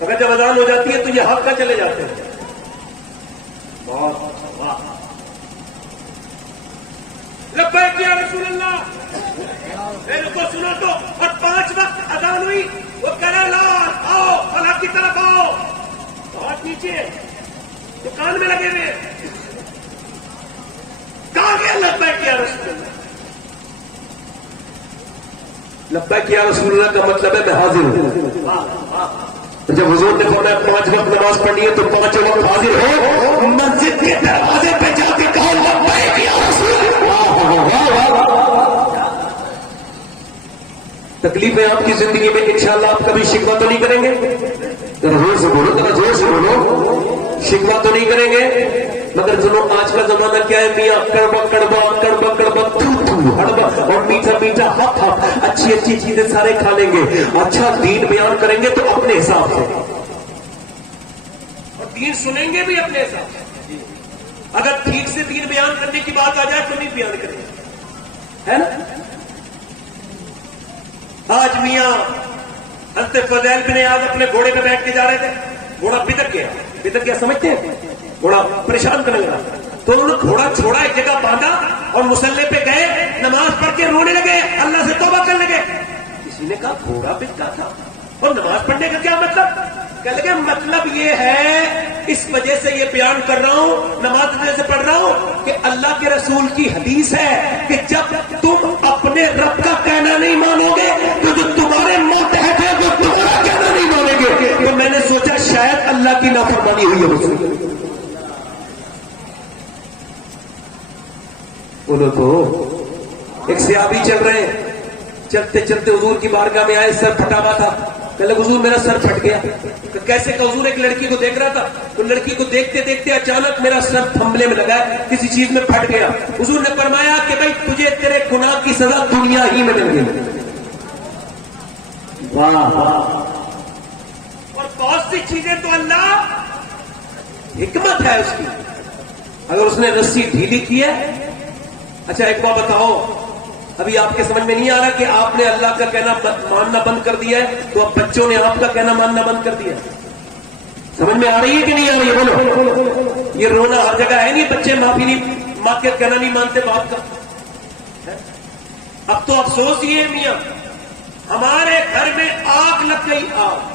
اگر جب اذان ہو جاتی ہے تو یہ ہاتھ کا چلے جاتے ہیں. بہت واہ. لبیک یا رسول اللہ. میرے کو سنو تو. اور 5 وقت اذان ہوئی وہ کرے لا آؤ فلاح کی طرف آؤ. بہت نیچے دکان میں لگے ہوئے. کہاں گیا لبیک یا رسول اللہ؟ لبیک یا رسول اللہ کا مطلب ہے میں حاضر ہوں. جب حضور نے فرمایا 5 وقت نماز پڑھنی ہے تو 5 وقت حاضر ہو. مسجد کے دروازے پہ جا کے کہو لبیک یا رسول اللہ. تکلیفیں آپ کی زندگی میں انشاءاللہ آپ کبھی شکوہ تو نہیں کریں گے؟ ذرا زور سے بولو, ذرا زور سے بولو. شکوہ تو نہیں کریں گے. مگر سنو آج کا زمانہ کیا ہے میاں, کڑبا کڑبا کڑبا کڑبا ہڑبا اور میٹھا میٹھا ہپ ہپ اچھی اچھی چیزیں سارے کھا لیں گے. اچھا دین بیان کریں گے تو اپنے حساب سے, اور دین سنیں گے بھی اپنے حساب سے. اگر ٹھیک سے دین بیان کرنے کی بات آ جائے تو نہیں بیان کریں گے, ہے نا. آج میاں حضرت فضیل بن عیاض اپنے گھوڑے پہ بیٹھ کے جا رہے تھے. گھوڑا بدک گیا. بدک گیا سمجھتے ہیں؟ گھوڑا پریشان کرنے لگا تو انہوں نے گھوڑا چھوڑا, ایک جگہ باندھا اور مصلے پہ گئے, نماز پڑھ کے رونے لگے, اللہ سے توبہ کرنے لگے. کسی نے کہا گھوڑا بکتا تھا اور نماز پڑھنے کا کیا مطلب؟ کہنے لگے مطلب یہ ہے, اس وجہ سے یہ بیان کر رہا ہوں, نماز وجہ سے پڑھ رہا ہوں کہ اللہ کے رسول کی حدیث ہے کہ جب تم اپنے رب کا کہنا نہیں مانو گے تو جو تمہارے ماتحت ہے وہ تمہارا کہنا نہیں مانیں گے. تو میں نے سوچا شاید اللہ کی نافرمانی ہوئی ہے مجھ سے. بولو تو. ایک صحابی چل رہے ہیں, چلتے چلتے حضور کی بارگاہ میں آئے, سر پھٹا ہوا تھا. کہنے لگے حضور میرا سر پھٹ گیا. کیسے کہ حضور ایک لڑکی کو دیکھ رہا تھا, تو لڑکی کو دیکھتے دیکھتے اچانک میرا سر تھمبلے میں لگا, کسی چیز میں پھٹ گیا. حضور نے فرمایا کہ بھائی تجھے تیرے گناہ کی سزا دنیا ہی میں مل گئی. واہ. اور بہت سی چیزیں تو اللہ حکمت ہے اس کی. اگر اس نے رسی ڈھیلی کی ہے. اچھا ایک بات بتاؤ, ابھی آپ کے سمجھ میں نہیں آ رہا کہ آپ نے اللہ کا کہنا ماننا بند کر دیا ہے تو اب بچوں نے آپ کا کہنا ماننا بند کر دیا. سمجھ میں آ رہی ہے کہ نہیں آ رہی ہے؟ بولو. یہ رونا ہر جگہ ہے نہیں, بچے معافی نہیں, ماں کے کہنا نہیں مانتے باپ کا. اب تو افسوس یہ ہے میاں, ہمارے گھر میں آگ لگ گئی. آگ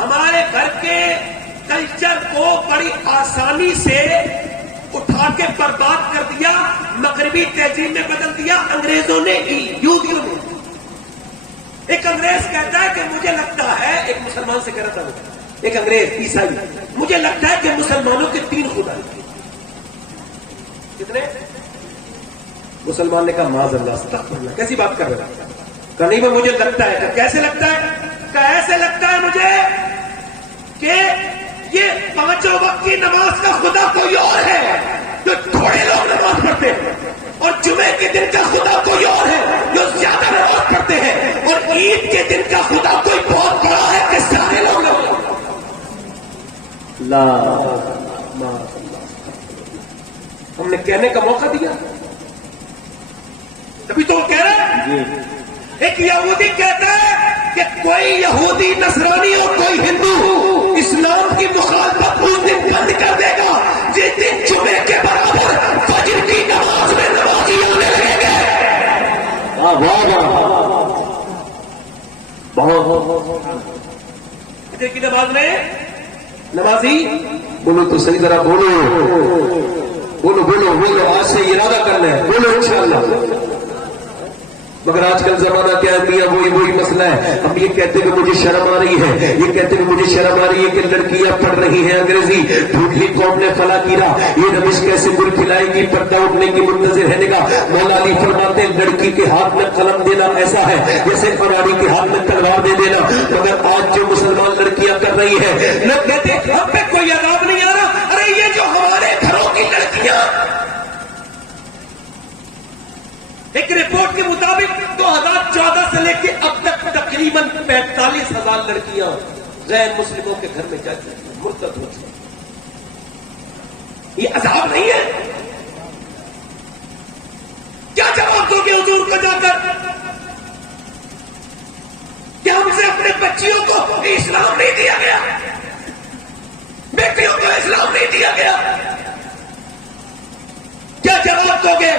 ہمارے گھر کے کلچر کو بڑی آسانی سے اٹھا کے برباد کر دیا, مغربی تہذیب میں بدل دیا انگریزوں نے, یہودیوں نے. ایک انگریز کہتا ہے کہ مجھے لگتا ہے, ایک مسلمان سے کہہ رہا تھا, ایک انگریز عیسائی, مجھے لگتا ہے کہ مسلمانوں کے 3 خدا ہیں. کتنے؟ مسلمان نے کہا معاذ اللہ, استغفر اللہ, کیسی بات کر رہے ہیں؟ کہا نہیں مجھے لگتا ہے. کیسے لگتا ہے؟ کہا ایسے لگتا ہے مجھے کہ یہ 5 وقت کی نماز کا خدا کوئی اور ہے جو تھوڑے لوگ نماز پڑھتے ہیں, اور جمعے کے دن کا خدا کوئی اور ہے جو زیادہ نماز پڑھتے ہیں, اور عید کے دن کا خدا کوئی بہت بڑا ہے کہ سارے لوگ لا. ہم نے کہنے کا موقع دیا, ابھی تو وہ کہہ رہے ہیں. ایک یہودی کہتا ہے کہ کوئی یہودی نصرانی اور کوئی ہندو اسلام کی مخالفت اس دن بند کر دے گا جس دن جمعے کے برابر فجر کی نماز میں نمازی آنے لگیں گے. فجر کی نماز میں نمازی. بولو تو صحیح, ذرا بولو بولو بولو بولو. آج سے ارادہ کرنا ہے, بولو انشاءاللہ. مگر آج کل زمانہ کیا ہے میاں, وہی مسئلہ ہے. ہم یہ کہتے کہ مجھے شرم آ رہی ہے, یہ کہتے کہ مجھے شرم آ رہی ہے کہ لڑکیاں پڑھ رہی ہیں انگریزی. ڈھونڈلی قوم نے فلا کیرا, یہ رمش کیسے گل کھلائے گی, پردہ اٹھنے کی منتظر ہے نگاہ. مولا علی فرماتے ہیں لڑکی کے ہاتھ میں قلم دینا ایسا ہے جیسے فراری کے ہاتھ میں تلوار دے دینا. مگر آج جو مسلمان لڑکیاں کر رہی ہیں, لوگ کہتے ہیں ہم پہ کوئی عذاب نہیں آ رہا. ارے یہ جو ہمارے گھروں کی لڑکیاں, ایک رپورٹ کے مطابق 2014 سے لے کے اب تک تقریباً 45,000 لڑکیاں غیر مسلموں کے گھر میں جا چکی ہیں, مرتد ہو چکی. یہ عذاب نہیں ہے؟ کیا جواب دو گے حضور کو جا کر کہ ہم سے اپنے بچیوں کو اسلام نہیں دیا گیا، بیٹیوں کو اسلام نہیں دیا گیا، کیا جواب دو گے؟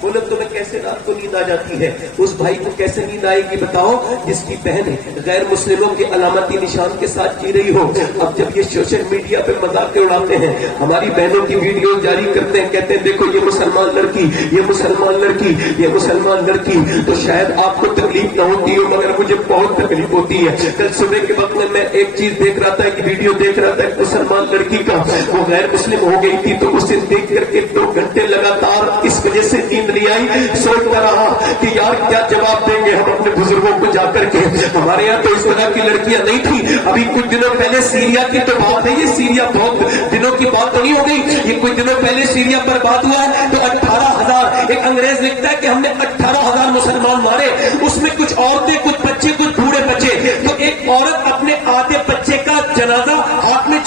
بولے تمہیں کیسے رات کو نیند آ جاتی ہے؟ اس بھائی کو کیسے نیند آئے گی بتاؤ جس کی بہن غیر مسلموں کے علامتی نشان کے ساتھ جی رہی ہو؟ اب جب یہ سوشل میڈیا پہ مذاق اڑاتے ہیں، ہماری بہنوں کی ویڈیو جاری کرتے ہیں، کہتے ہیں دیکھو یہ مسلمان لڑکی، یہ مسلمان لڑکی، یہ مسلمان لڑکی، تو شاید آپ کو تکلیف نہ ہوتی ہو مگر مجھے بہت تکلیف ہوتی ہے۔ کل صبح کے وقت میں ایک چیز دیکھ رہا تھا، ایک ویڈیو دیکھ رہا تھا، ایک مسلمان لڑکی کا، وہ غیر مسلم ہو گئی تھی تو اسے دیکھ کر کے 2 گھنٹے لگاتار اس وجہ سے نیند نہیں آئی، سوچتا رہا کہ یار کیا جواب دیں گے ہم اپنے بزرگوں کو جا کر کے۔ ہمارے یہاں تو اس طرح کی لڑکیاں نہیں تھی۔ ابھی کچھ دنوں پہلے سیریا کی تو بات ہے، یہ سیریا بہت دنوں کی بات تو نہیں ہو گئی، یہ کچھ دنوں پہلے سیریا پر بات ہوا ہے تو 18,000 ایک انگریز لکھتا ہے کہ ہم نے 18,000 مسلمان مارے، اس میں کچھ عورتیں، کچھ بچے، کچھ بوڑھے بچے۔ تو ایک عورت اپنے آدھے بچے کا جنازہ ہاتھ میں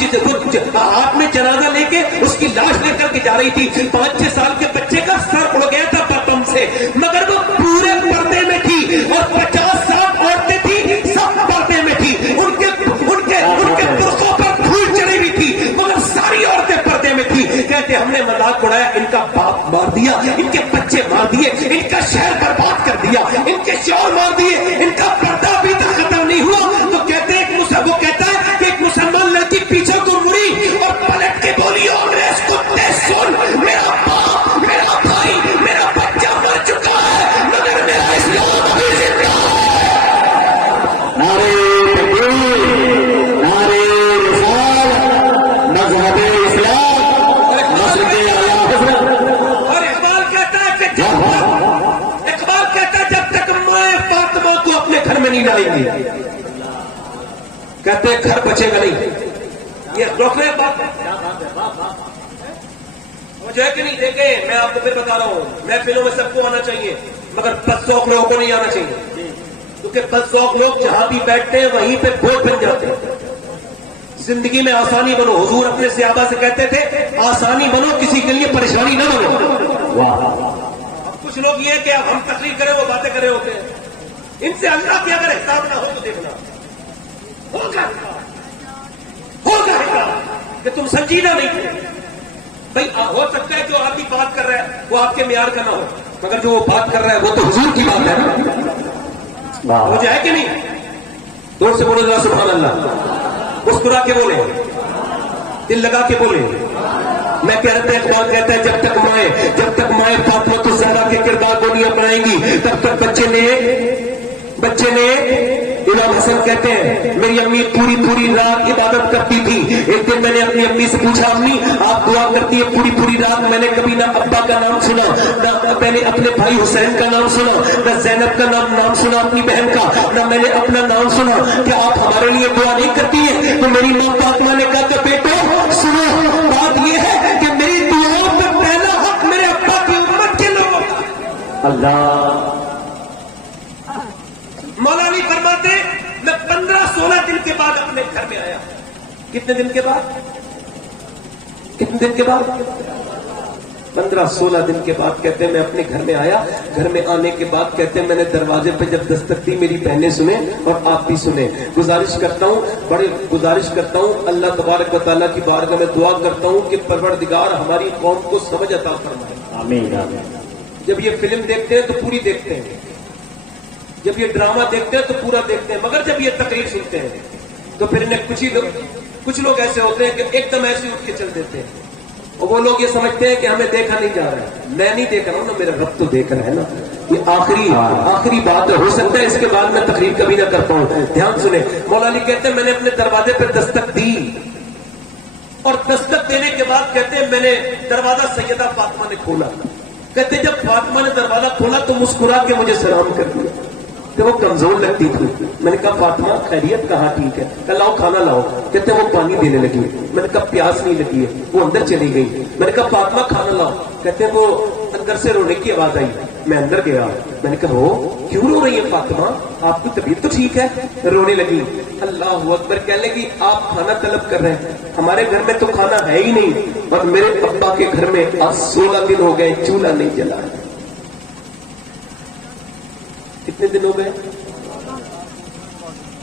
جنازہ لے کے اس کی لاش لے کر کے جا رہی تھی۔ 5-6 سال کے بچے کا سر اڑ گیا تھا بم سے، مگر وہ پورے پردے میں تھی، اور 50-60 عورتیں تھی، سب پردے میں تھی، ان کے برقعوں پر دھول چڑھی ہوئی تھی مگر ساری عورتیں پردے میں تھی۔ کہتے ہم نے مذاق اڑایا، ان کا باپ مار دیا، ان کے بچے مار دیے، ان کا شہر برباد کر دیا، ان کے شوہر مار دیے، ان کا پردہ بھی تک ختم نہیں ہوا۔ تو کہتے وہ کہتا ہے کہ ایک مسلمان لڑکی پیچھے کو مڑی اور پلٹ کے بولی، انگریز کتے سن، میرا باپ، میرا بھائی، میرا بچہ مر چکا ہے مگر میرا اسلام ابھی زندہ ہے۔ نعرے تکبیر، نعرے رسالت، مذہب اسلام، مسجد اعلیٰ حضرت۔ اور اقبال کہتا ہے کہ جب تک مائیں فاطمہ کو اپنے گھر میں نہیں ڈالیں گی، کہتے ہیں گھر بچے گا نہیں۔ یہ روک رہے بات مجھے کہ نہیں؟ دیکھیں میں آپ کو پھر بتا رہا ہوں، محفلوں میں سب کو آنا چاہیے مگر بدذوق لوگوں کو نہیں آنا چاہیے، کیونکہ بدذوق لوگ جہاں بھی بیٹھتے ہیں وہیں پہ بوجھ بن جاتے ہیں۔ زندگی میں آسانی بنو، حضور اپنے صحابہ سے کہتے تھے آسانی بنو، کسی کے لیے پریشانی نہ بنو۔ اب کچھ لوگ یہ کہ ہم تقریر کریں وہ باتیں کرے ہوتے ہیں، ان سے اللہ کی اگر حساب نہ ہو تو دیکھنا ہوگا کہ تم سنجیدہ نہیں تھے۔ بھائی ہو سکتا ہے جو آدمی بات کر رہا ہے وہ آپ کے معیار کا نہ ہو، مگر جو وہ بات کر رہا ہے وہ تو حضور کی بات ہے، ہو جائے کہ نہیں؟ دور سے بولے ذرا سبحان اللہ، مسکرا کے بولے، دل لگا کے بولے۔ میں کہتا ہے اقبال کہتا ہے جب تک مائیں فاطمہ تو زہرا کے کردار کو نہیں اپنائیں گی تب تک بچے نے امام حسن کہتے ہیں میری امی پوری رات عبادت کرتی تھی۔ ایک دن میں نے اپنی امی سے پوچھا امی آپ دعا کرتی ہے پوری رات؟ میں نے کبھی نہ ابا کا نام سنا، نہ میں نے اپنے بھائی حسین کا نام سنا، نہ زینب کا نام سنا اپنی بہن کا، نہ میں نے اپنا نام سنا۔ کیا آپ ہمارے لیے دعا نہیں کرتی ہیں؟ تو میری ماں فاطمہ نے کہا کہ بیٹو سنو، بات یہ ہے کہ میری دعاؤں پر پہلا حق میرے ابا کی امت کے لوگوں کا۔ اللہ مولانا فرماتے میں 15-16 دن کے بعد اپنے گھر میں آیا۔ کتنے دن کے بعد؟ 15-16 دن کے بعد کہتے ہیں میں اپنے گھر میں آیا۔ گھر میں آنے کے بعد کہتے ہیں میں نے دروازے پہ جب دستک دی میری بہنیں سنیں اور آپ بھی سنیں۔ گزارش کرتا ہوں اللہ تبارک و تعالیٰ کی بارگاہ میں دعا کرتا ہوں کہ پروردگار ہماری قوم کو سمجھ عطا فرمائے۔ آمین۔ جب یہ فلم دیکھتے ہیں تو پوری دیکھتے ہیں، جب یہ ڈرامہ دیکھتے ہیں تو پورا دیکھتے ہیں، مگر جب یہ تقریر سنتے ہیں تو پھر انہیں کچھ لوگ ایسے ہوتے ہیں کہ ایک دم ایسے اٹھ کے چل دیتے ہیں، اور وہ لوگ یہ سمجھتے ہیں کہ ہمیں دیکھا نہیں جا رہا ہے۔ میں نہیں دیکھ رہا ہوں نا، میرا رب تو دیکھ رہا ہے نا۔ یہ آخری بات ہو سکتا ہے اس کے بعد میں تقریر کبھی نہ کر پاؤں۔ دھیان سنیں، مولا علی کہتے ہیں میں نے اپنے دروازے پہ دستک دی، اور دستک دینے کے بعد کہتے ہیں میں نے دروازہ سیدہ فاطمہ نے کھولا۔ کہتے ہیں جب فاطمہ نے دروازہ کھولا تو مسکرا کے مجھے سلام کر دیا، کہ وہ کمزور لگتی تھی۔ میں نے کہا فاطمہ خیریت؟ کہاں ٹھیک ہے۔ کہ لاؤ کھانا لاؤ۔ کہتے ہیں وہ پانی دینے لگی۔ میں نے کہا پیاس نہیں لگی ہے۔ وہ اندر چلی گئی۔ میں نے کہا فاطمہ کھانا لاؤ۔ کہتے ہیں وہ اندر سے رونے کی آواز آئی۔ میں اندر گیا، میں نے کہا وہ کیوں رو رہی ہے فاطمہ؟ آپ کی طبیعت تو ٹھیک ہے؟ رونے لگی۔ اللہ اکبر، کہنے لگی آپ کھانا طلب کر رہے ہیں، ہمارے گھر میں تو کھانا ہے ہی نہیں، اور میرے ابا کے گھر میں آج 16 دن ہو گئے چولہا نہیں جلا ہے۔ کتنے دن ہو گئے؟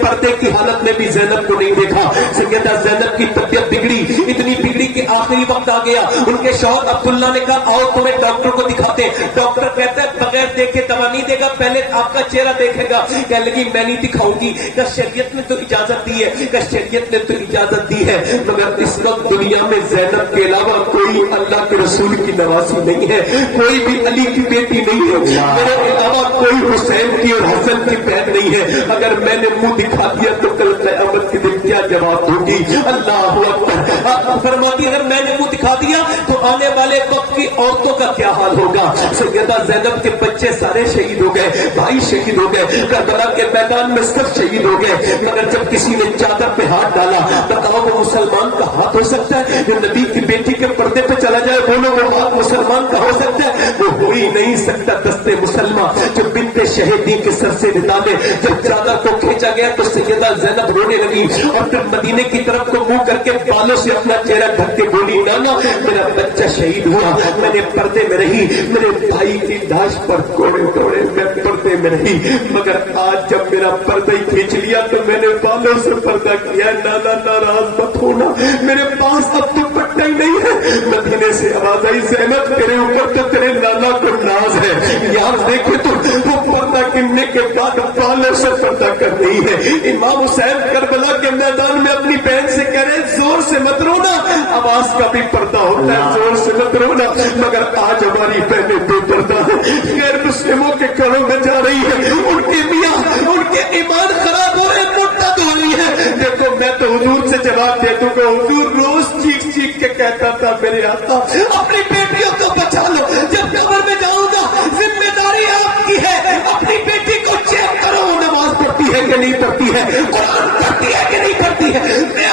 پردے کی حالت میں بھی زینب کو نہیں دیکھا. سیدہ زینب کی طبیعت بگڑی، اتنی بگڑی کہ آخری وقت آ گیا. ان کے شوہر عبداللہ نے کہا آؤ تمہیں ڈاکٹر کو دکھاتے. ڈاکٹر کہتا ہے بغیر دیکھے دوا نہیں دے گا، پہلے آپ کا چہرہ دیکھے گا. کہنے لگی میں نہیں دکھاؤں گی. کہ شریعت نے تو اجازت دی ہے، کہ شریعت نے تو اجازت دی ہے، مگر اس وقت دنیا میں زینب کے علاوہ کوئی اللہ کے رسول کی نواسی نہیں ہے، کوئی بھی علی کی بیٹی نہیں ہے، میرے علاوہ کوئی حسین کی اور حسن کی بہن نہیں ہے. اگر میں نے منہ دکھا دیا تو کل قیامت کے دن کیا جواب دوں گی؟ اللہ اکبر. فرماتی اگر میں نے منہ دکھا دیا تو آنے والے وقت کی عورتوں کا کیا حال ہوگا؟ سیدہ زینب کے بچے سارے شہید ہو گئے، بھائی شہید ہو گئے، کربلا کے میدان میں سب شہید ہو گئے. مگر جب کسی نے چادر پہ ہاتھ ڈالا، بتاؤ وہ مسلمان کا ہاتھ ہو سکتا ہے؟ جو نبی کی بیٹی کے پردے پہ چلا جائے بولو وہ ہاتھ مسلمان کا ہو سکتا ہے؟ وہ ہو ہی نہیں سکتا. دستے مسلمان جو بنت شہیدی کے سر سے نکالے، جب چادر کو کھینچا گیا تو سیدہ زینب رونے لگی اور پھر مدینے کی طرف کو منہ کر کے بالوں سے اپنا چہرہ ڈھک کے بولی نانا میرا بچہ شہید ہوا، میں نے پردے میں رہی، میرے بھائی کی لاش پر کوڑے کوڑے میں پردے میں رہی، مگر آج جب میرا پردہ ہی کھینچ لیا تو میں نے بالوں سے پردہ کیا. نانا ناراض مت ہونا، میرے پاس اب تو پٹا ہی نہیں ہے. مدینے سے آواز آئی زینب تیرے اوپر تو تیرے نانا کو ناز ہے. یار دیکھے تو وہ پردہ کرنے کے بعد بالوں سے پردہ کر رہی ہے. امام حسین کربلا کے میدان میں اپنی بہن سے کہہ رہے زور سے مت رونا، آواز کا بھی پردہ ہوتا ہے، زور سے مت رونا. مگر آج ہماری بہنیں بے پردہ ہیں، غیر مسلموں کے گھروں میں جا رہی ہے، ان کے میاں ان کے ایمان خراب ہو رہے، مرتد ہو رہی ہے. دیکھو میں تو حضور سے جواب دے دوں گا، حضور روز چیخ چیخ کے کہتا تھا میرے آقا اپنی بیٹیوں کو بچا لو، جب قبر میں جاؤں گا ذمہ داری آپ کی ہے، اپنی بیٹی کو چیک کرو نماز پڑھتی ہے کہ نہیں پڑھتی ہے، قرآن پڑھتی ہے کہ نہیں پڑھتی ہے. میں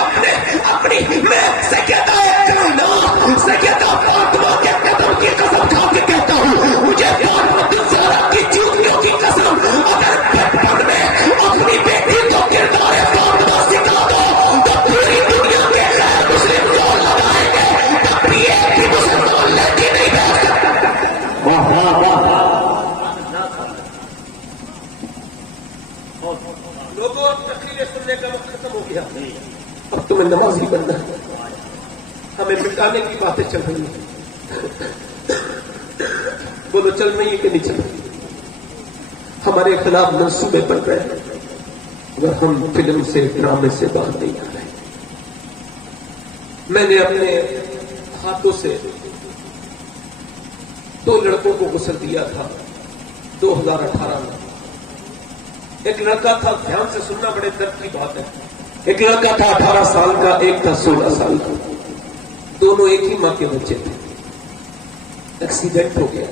اپنی میں سیدہ کائنات سیدہ فاطمہ کے قدم کی قسم کھا کے کہتا ہوں، مجھے فاطمہ زہرا کی جوتیوں کی قسم اگر بچپن میں اپنی بیٹی کو کردار فاطمہ سکھا دو تو پوری دنیا کے غیر مسلم جو لگائیں گے تب بھی ایک بھی مسلمان لڑکی نہیں بیٹھ سکتا. لوگوں اب تقریریں سننے کا وقت ختم ہو گیا، اب تمہیں نمازی بننا ہے. ہمیں مٹانے کی باتیں چل رہی ہیں، بولو چل رہی ہے کہ نہیں چل رہی؟ ہمارے خلاف منصوبے بن رہے ہیں اگر ہم فلم سے ڈرامے سے باہر نہیں آ رہے. میں نے اپنے ہاتھوں سے 2 لڑکوں کو غسل دیا تھا 2018 میں. ایک لڑکا تھا، دھیان سے سننا بڑے درد کی بات ہے، ایک لڑکا تھا 18 سال کا، ایک تھا 16 سال کا، دونوں ایک ہی ماں کے بچے تھے. ایکسیڈنٹ ہو گیا،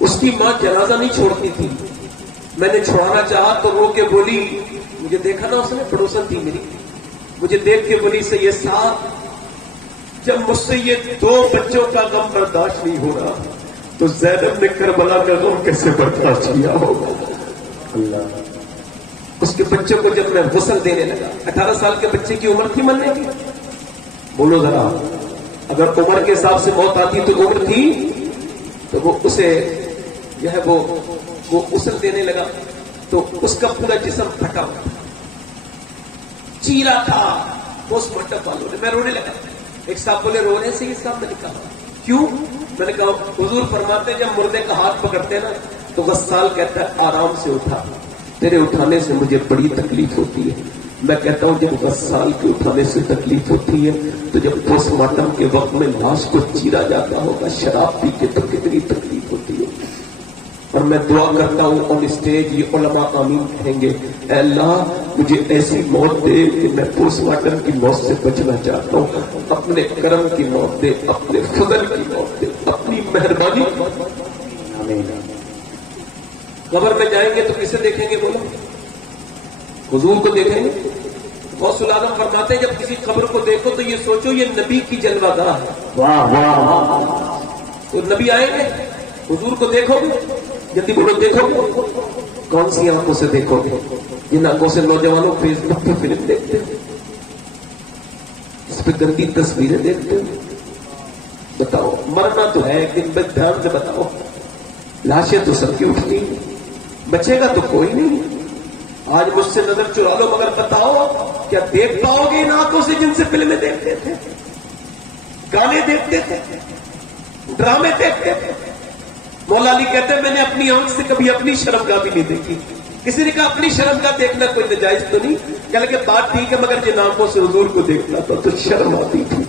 اس کی ماں جنازہ نہیں چھوڑتی تھی. میں نے چھوڑانا چاہا تو رو کے بولی، مجھے دیکھا نا اس نے، پڑوسن تھی میری، مجھے دیکھ کے بولی سید صاحب جب مجھ سے یہ 2 بچوں کا غم برداشت نہیں ہو رہا تو زینب نے کربلا کا غم کیسے برداشت کیا ہوگا. اللہ. اس کے بچوں کو جب میں غسل دینے لگا، 18 سال کے بچے کی عمر تھی مرنے کی؟ بولو ذرا، اگر عمر کے حساب سے موت آتی تو عمر تھی تو وہ اسے جو ہے وہ غسل دینے لگا تو اس کا پورا جسم پھٹا ہوا تھا، چیرا تھا. پوسٹ مارٹم والوں نے، میں رونے لگا. ایک صاحب بولے رونے سے یہ صاحب، میں نے کہا کیوں؟ میں نے کہا حضور فرماتے ہیں جب مردے کا ہاتھ پکڑتے ہیں نا تو غسال کہتا ہے آرام سے اٹھا، تیرے اٹھانے سے مجھے بڑی تکلیف ہوتی ہے. میں کہتا ہوں جب غسال کے اٹھانے سے تکلیف ہوتی ہے تو جب پوسٹ مارٹم کے وقت میں لاش کو چیرا جاتا ہوگا شراب پی کے تو کتنی تکلیف ہوتی ہے. اور میں دعا کرتا ہوں آن اسٹیج یہ علماء آمین کہیں گے، اے اللہ مجھے ایسی موت دے کہ میں پوسٹ مارٹم کی موت سے بچنا چاہتا ہوں، اپنے کرم کی موت دے، اپنے فضل کی موت دے، اپنی مہربانی. قبر میں جائیں گے تو کسے دیکھیں گے؟ بولو حضور کو دیکھیں گے. غوث العالم فرماتے ہیں جب کسی قبر کو دیکھو تو یہ سوچو یہ نبی کی جلوہ گاہ ہے. واہ واہ. تو نبی آئیں گے، حضور کو دیکھو گے، جلدی بولو دیکھو گے. کون سی آنکھوں سے دیکھو گے؟ جن آنکھوں سے نوجوانوں فیس بک پہ فلم دیکھتے ہیں، اس پہ گندی تصویریں دیکھتے ہیں. بتاؤ مرنا تو ہے ایک دن، بس دھیان سے بتاؤ. لاشیں تو سب کی اٹھتی، بچے گا تو کوئی نہیں. آج مجھ سے نظر چرا لو مگر بتاؤ کیا دیکھ پاؤ گے ان آنکھوں سے جن سے فلمیں دیکھتے تھے، گانے دیکھتے تھے، ڈرامے دیکھتے تھے؟ مولا علی کہتے ہیں میں نے اپنی آنکھ سے کبھی اپنی شرمگاہ بھی نہیں دیکھی. کسی نے کہا اپنی شرمگاہ دیکھنا کوئی نجائز تو نہیں؟ کہ لگے بات ٹھیک ہے مگر جن آنکھوں سے حضور کو دیکھنا تھا تو شرم آتی تھی.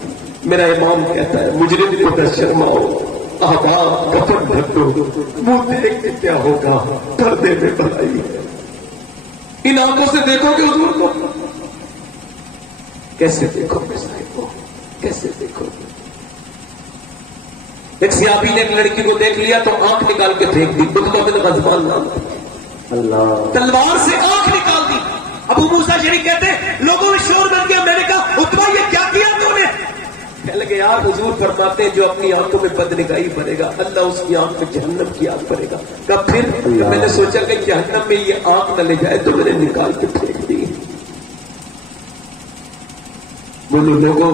میرا امام کہتا ہے مجرم کو نہ شرماؤ، آداب کفن ڈھکو، منہ دیکھ کے کیا ہوگا، پردے میں بھلائی ہے. ان آنکھوں سے دیکھو گے حضور کو؟ کیسے دیکھو گے صاحب کو؟ کیسے دیکھو گے؟ ایک سیابی نے ایک لڑکی کو دیکھ لیا تو آنکھ نکال کے پھینک دی. خود کو اپنے غضبان نام اللہ تلوار سے آنکھ نکال دی. ابو موسیٰ شریف کہتے ہیں لوگوں میں شور بن گیا. میں نے کہا عتبہ یہ کیا کیا تم نے؟ کہنے لگے یار حضور فرماتے ہیں جو اپنی آنکھوں میں بدنگاہی بھرے گا اللہ اس کی آنکھ میں جہنم کی آگ بھرے گا. کہا پھر میں نے سوچا کہ جہنم میں یہ آنکھ نہ لے جائے تو میں نے نکال کے پھینک دی. بولو لوگوں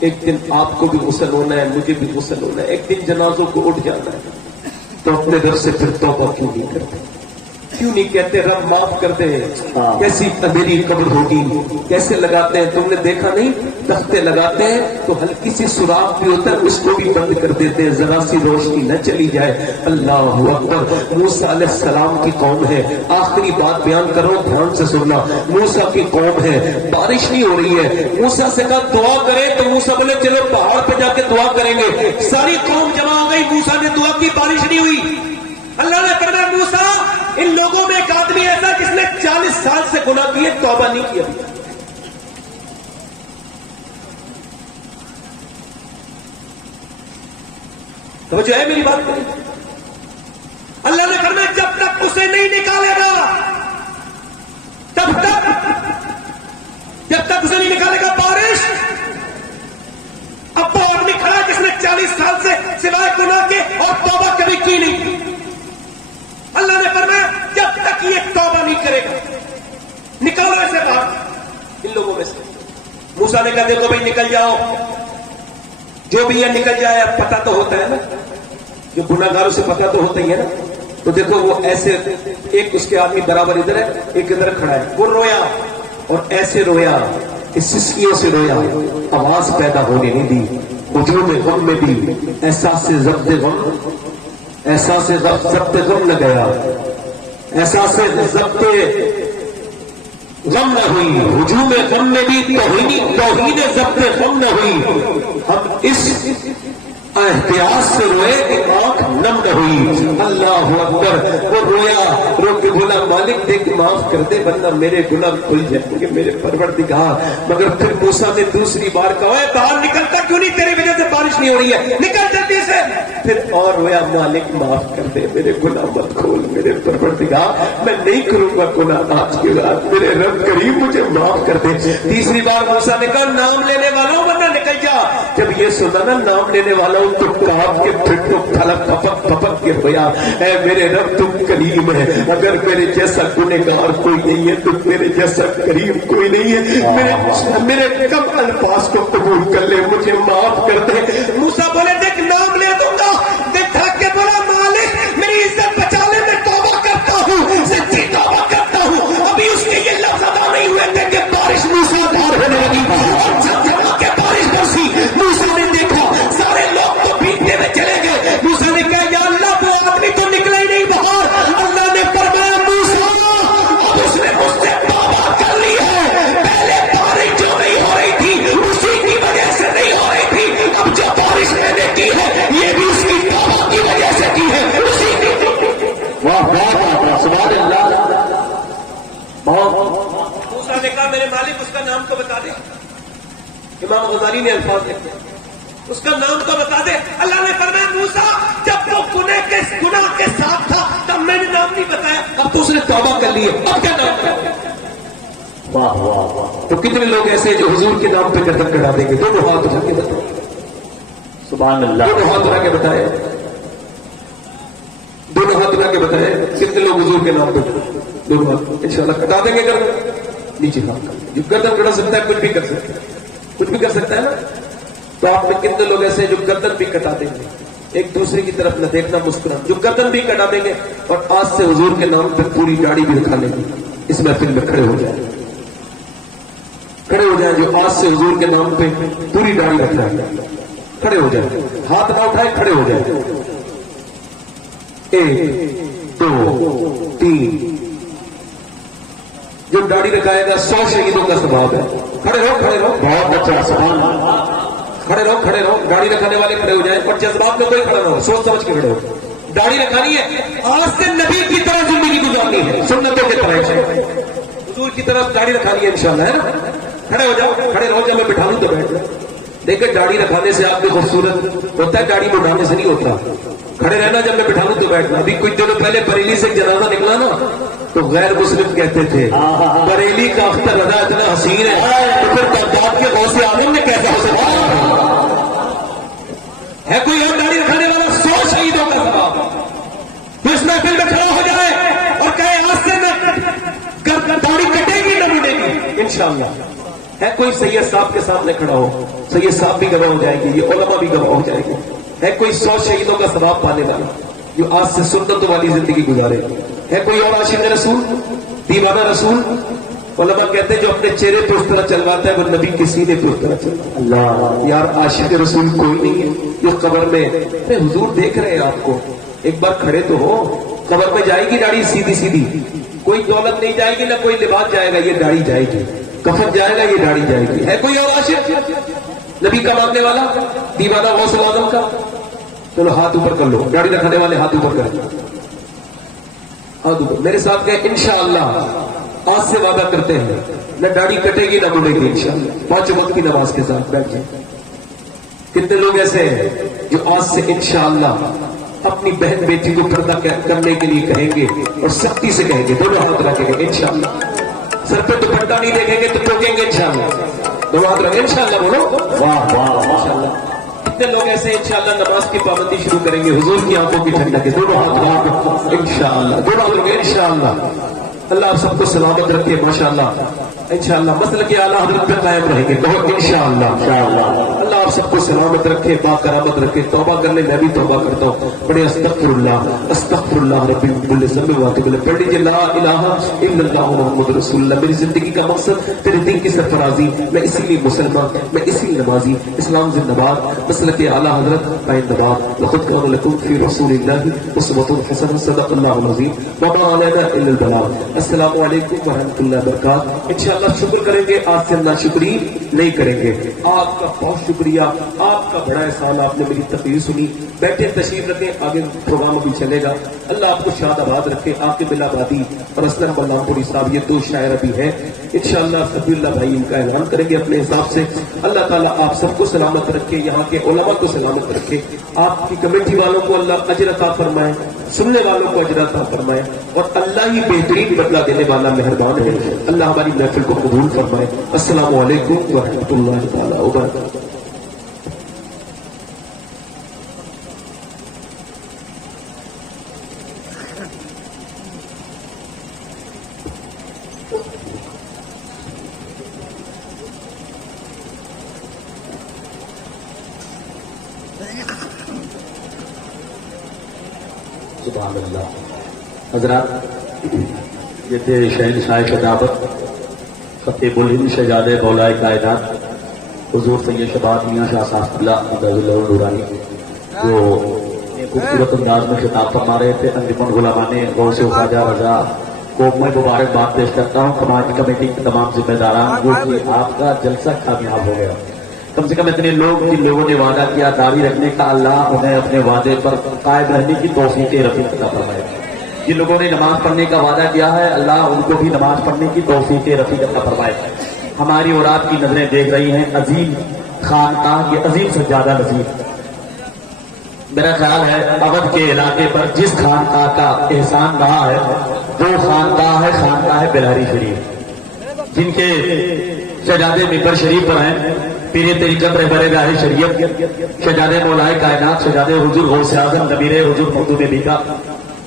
ایک دن آپ کو بھی غسل ہونا ہے، مجھے بھی غسل ہونا ہے. ایک دن جنازوں کو اٹھ جانا ہے تو اپنے در سے پھر توبہ کیوں نہیں کرتے؟ کیوں نہیں کہتے رب معاف کر دے؟ کیسی میری قبر ہوگی، کیسے لگاتے ہیں؟ تم نے دیکھا نہیں تختے لگاتے ہیں تو ہلکی سی سوراخ بھی ہوتا ہے اس کو بھی بند کر دیتے ہیں ذرا سی روشنی نہ چلی جائے. اللہ اکبر. موسیٰ علیہ السلام کی قوم ہے. آخری بات بیان کرو دھیان سے سننا. موسیٰ کی قوم ہے، بارش نہیں ہو رہی ہے. موسیٰ سے کہا دعا کرے تو موسیٰ بولے چلو پہاڑ پہ جا کے دعا کریں گے. ساری قوم جمع ہو گئی، موسیٰ نے دعا کی، بارش نہیں ہوئی. اللہ نے فرمایا موسیٰ ان لوگوں میں ایک آدمی ایسا جس نے 40 سال سے گناہ کیے توبہ نہیں کیا. توجہ ہے میری بات کریں؟ اللہ نے فرمایا جب تک اسے نہیں نکالے گا تب تک، جب تک اسے نہیں نکالے گا بارش. اب وہ آدمی کھڑا جس نے 40 سال سے سوائے گناہ کے اور توبہ کبھی کی نہیں. اللہ نے فرمایا جب تک یہ توبہ نہیں کرے گا نکالو ایسے باہر ان لوگوں میں سے. موسیٰ نے کہا دیکھو بھائی نکل جاؤ، جو بھی یہ نکل جائے. اب پتہ تو ہوتا ہے نا، جو گناہ گاروں سے پتہ تو ہوتا ہی ہے نا. تو دیکھو وہ ایسے ایک اس کے آدمی برابر ادھر ہے ایک ادھر کھڑا ہے. وہ رویا اور ایسے رویا کہ سسکیوں سے رویا، آواز پیدا ہونے نہیں دی. وجود غم میں بھی احساس سے ضبط غم، احساس ضبط غم نہ گیا، احساس ضبط غم نہ ہوئی. ہجوم غم میں بھی توہین ضبط غم نہ ہوئی. ہم اس احتیاط سے روئے کہ آنکھ نم نہ ہوئی. اللہ اکبر. وہ رویا رو کے بولا مالک دیکھ معاف کر دے ورنہ میرے گناہ کھل جائیں گے میرے پروردگار. مگر پھر موسیٰ نے دوسری بار کہا اے باہر نکلتا کیوں نہیں؟ تیری وجہ سے بارش نہیں ہو رہی ہے، نکل جلدی سے. پھر اور رویا مالک معاف کر دے میرے گناہ مت کھول میرے پروردگار، میں نہیں کروں گا گناہ آج کے بعد، میرے رب کریم مجھے معاف کر دے. تیسری بار موسیٰ نے کہا نام لینے والا ورنہ نکل جا. جب یہ سنا نا نام لینے والا تو کاٹ کے پھر تو پھلک پپک پپک کے رویا اے میرے رب تم کریم ہے. اگر میرے جیسا گنہگار کوئی نہیں ہے تو میرے جیسا کریم کوئی نہیں ہے. میرے کم الفاظ کو قبول کر لے، مجھے معاف کر دے. موسیٰ بولے دیکھ نام لے دوں گا. دیکھ تھک کے بولا مالک میری عزت بچا لے، میں توبہ کرتا ہوں، سچی توبہ کرتا ہوں. ابھی اس کے یہ لفظ ادا نہیں ہوئے تھے کہ بارش موسیٰدھار ہونے لگی. اور جب جمع کے بارش برسی موسیٰ نے دیکھا سارے لوگ تو بھیگتے ہوئے چلے گئے. موسیٰ نے کہا یا اللہ وہ آدمی تو نکلا ہی نہیں باہر. اللہ نے فرمایا موسیٰ اب اس نے مجھ سے توبہ کر لی ہے. پہلے بارش جو نہیں ہو رہی تھی اسی کی وجہ سے نہیں ہو رہی تھی، اب جو بارش میں نے کی ہے یہ بھی اس کی توبہ کی وجہ سے کی ہے اسی کی. واہ سبحان اللہ. موسیٰ نے کہا میرے مالک اس کا نام تو بتا دے. امام غزالی نے الفاظ لکھے اس کا نام تو بتا دے. اللہ نے فرمایا موسیٰ جب وہ گناہ کے ساتھ تھا تب میں نے نام نہیں بتایا، اب تو اس نے توبہ کر لی ہے، اب کیا نام کیا؟ واہ واہ واہ. تو کتنے لوگ ایسے جو حضور کے نام پہ گردن کٹا دیں گے؟ دونوں ہاتھ اٹھا کے بتائے سبحان اللہ. دونوں ہاتھ اٹھا کے بتائے، دونوں ہاتھ اٹھا کے بتائے کتنے لوگ حضور کے نام پہ دونوں ہاتھ انشاءاللہ کٹا دیں گے. گردن نیچے ہاتھ کر جو گردن کٹا سکتا ہے کچھ بھی کر سکتا ہے، کچھ بھی کر سکتا ہے نا. تو آپ میں کتنے لوگ ایسے جو گردن بھی کٹا دیں گے، ایک دوسرے کی طرف نہ دیکھنا مسکرا، جو گردن بھی کٹا دیں گے اور آج سے حضور کے نام پہ پوری داڑھی بھی دکھا لیں گے. اس محفل میں کھڑے ہو جائیں، کھڑے ہو جائیں جو آج سے حضور کے نام پہ پوری داڑھی رکھ رہا ہے، کھڑے ہو جائیں، ہاتھ نہ اٹھائے، کھڑے ہو جائیں. 1 2 3. جو داڑھی رکھائے گا 100 شہیدوں کا ثواب ہے. کھڑے رہو، کھڑے رہو، بہت اچھا، سبحان اللہ. کھڑے رہو، کھڑے رہو. داڑھی رکھانے والے کھڑے ہو جائیں، اور جذبات میں کوئی کھڑا نہ ہو، سوچ سمجھ کے کھڑے ہو. داڑھی رکھانی ہے، آج سے نبی کی طرح زندگی گزارنی ہے، سنتوں کے طرح حضور کی طرف داڑھی رکھانی ہے انشاءاللہ، ہے نا. کھڑے ہو جاؤ، کھڑے رہو. جب میں بٹھا لوں تو بیٹھ جاؤ. دیکھیں داڑھی رکھانے سے آپ بھی خوبصورت ہوتا ہے، داڑھی بڑھانے سے نہیں ہوتا. کھڑے رہنا، جب میں بٹھا لوں تو بیٹھنا. ابھی کچھ دنوں پہلے بریلی سے ایک جنازہ نکلا نا، تو غیر مسلم کہتے تھے بریلی کا اختر رضا اتنا حسین ہے، تو پھر بغداد کے غوث اعظم نے کیسا ہو سکتا ہے؟ کوئی اور داڑھی رکھانے والا 100 شہیدوں کا ثواب، تو اس محفل میں کھڑا ہو جائے اور کہے آج سے میں داڑھی کٹے گی نہ مٹے گی انشاءاللہ. ہے کوئی سید صاحب کے سامنے کھڑا ہو، سید صاحب بھی گواہ ہو جائیں گے، یہ علماء بھی گواہ ہو جائیں گے. ہے کوئی 100 شہیدوں کا ثواب پانے والا جو آج سے سنتوں والی زندگی گزارے؟ ہے کوئی اور عاشق رسول، دیوانہ رسول؟ علماء کہتے ہیں جو اپنے چہرے پہ اس طرح چلواتا ہے وہ نبی کے سینے پہ اس طرح چلواتا ہے. اللہ یار، عاشق رسول کوئی نہیں ہے جو قبر میں حضور دیکھ رہے ہیں آپ کو. ایک بار کھڑے تو ہو. قبر میں جائے گی داڑھی سیدھی سیدھی، کوئی دولت نہیں جائے گی، نہ کوئی لباس جائے گا، یہ داڑھی جائے گی. کفن جائے گا، یہ داڑھی جائے گی. ہے کوئی اور عاشق نبی کا ماننے والا، دیوانہ غوث اعظم کا؟ چلو ہاتھ اوپر کر لو. داڑھی رکھنے والے ہاتھ اوپر کر لو، ہاتھ اوپر. میرے ساتھ کہیں انشاءاللہ آج سے وعدہ کرتے ہیں نہ داڑھی کٹے گی نہ مڑے گی انشاءاللہ. 5 وقت کی نماز کے ساتھ بیٹھ جائیں. کتنے لوگ ایسے ہیں جو آج سے انشاءاللہ اپنی بہن بیٹی کو پردہ کرنے کے لیے کہیں گے اور سختی سے کہیں گے، دونوں ہاتھ رکھیں گے انشاءاللہ. سر پہ دوپٹہ نہیں دیکھیں گے تو ٹوکیں گے انشاءاللہ. دونوں ہاتھ رکھیں انشاءاللہ. بولو واہ واہ ماشاءاللہ. کتنے لوگ ایسے انشاءاللہ نماز کی پابندی شروع کریں گے، حضور کی آنکھوں کی ٹھنڈک ہے. دونوں ہاتھ رکھیں انشاءاللہ. دونوں ہاتھ رکھیں انشاءاللہ. اللہ آپ سب کو سلامت رکھے ماشاءاللہ. انشاءاللہ مسئلہ کے اعلیٰ حضرت پہ قائم رہیں گے. بہت انشاءاللہ. اللہ آپ سب کو سلامت رکھے، باکرامت رکھے. توبہ کرنے میں بھی توبہ کرتا ہوں. بڑے استغفر اللہ ربی کل ذنب واتوب الیہ. پڑھ لیجیے لا الہ الا اللہ محمد رسول اللہ. میری زندگی کا مقصد تیرے دین کی سرفرازی. میں اسی لیے مسلمان، میں اسی لیے نمازی. اسلام زندہ باد، مسئلہ کے اعلیٰ حضرت قائم باد. لقد کان لکم فی رسول اللہ اسوۃ حسنہ. صدق اللہ العظیم. وما علینا الا البلاغ. السلام علیکم ورحمۃ اللہ وبرکاتہ. انشاءاللہ شکر کریں گے، آج سے ناشکری نہیں کریں گے. آپ کا بہت شکریہ، آپ کا بڑا احسان. آپ نے میری تقریر سنی. بیٹھے تشریف رکھیں، آگے پروگرام بھی چلے گا. اللہ آپ کو شاد آباد رکھے. آپ کے بلا آبادی اور اسلم بلام پوری صاحب یہ 2 شاعر ابھی ہیں. انشاءاللہ سبی اللہ بھائی ان کا اعلان کریں گے اپنے حساب سے. اللہ تعالیٰ آپ سب کو سلامت رکھے، یہاں کے علماء کو سلامت رکھے. آپ کی کمیٹی والوں کو اللہ اجر عطا فرمائے، سننے والوں کو اجر عطا فرمائے، اور اللہ ہی بہترین بدلہ دینے والا مہربان ہے. اللہ ہماری محفل کو قبول فرمائے. السلام علیکم ورحمۃ اللہ تعالیٰ وبرکاتہ. سبحان اللہ. حضرات، یہ تھے شہنشاہ خطابت خطیب الہند شہزادے بولائے کائنات حضور سید شباب میاں شاہ صاحب اللہ علیہ نورانی، جو خوبصورت انداز میں خطاب فرما رہے تھے. انجمن علماء غوث خواجہ رضا کو میں مبارکباد پیش کرتا ہوں. کمیٹی کے تمام ذمہ داران، جو کہ آپ کا جلسہ کامیاب ہو گیا. کم سے کم اتنے لوگ جن لوگوں نے وعدہ کیا داڑھی رکھنے کا، اللہ انہیں اپنے وعدے پر قائم رہنے کی توفیق رفیق عطا فرمائے. جن لوگوں نے نماز پڑھنے کا وعدہ کیا ہے، اللہ ان کو بھی نماز پڑھنے کی توفیق رفیق عطا فرمائے. ہماری اور آپ کی نظریں دیکھ رہی ہیں عظیم خانقاہ، یہ عظیم سجادہ نصیب. میرا خیال ہے اودھ کے علاقے پر جس خانقاہ کا احسان رہا ہے وہ خانقاہ بلہری شریف، جن کے شہزادے ممبر شریف پر ہیں پیر طریقت رہبر راہ شریعت شہزادے مولائے کائنات شہزادے حضور غوث اعظم نبیر حضور مخدوم بیکا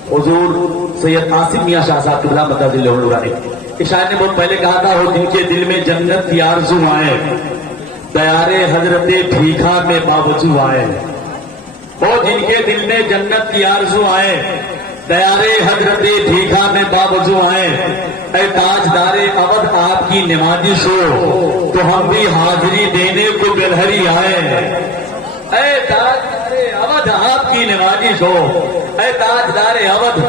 حضور سید قاسم میاں شاہ صاحب قبلہ مدد نورانی. ایک شاعر نے بہت پہلے کہا تھا، وہ جن کے دل میں جنت کی آرزو آئے دیار حضرت بھیکھا میں باوجو آئے. وہ جن کے دل میں جنت کی آرزو آئے دیارے حضرت ٹھیکا میں باوضو آئے، اے تاجدار اودھ آپ کی نمازش ہو تو ہم بھی حاضری دینے کو بلہری آئے، اے تاجدار اودھ آپ کی نمازش ہو، اے تاجدار اودھ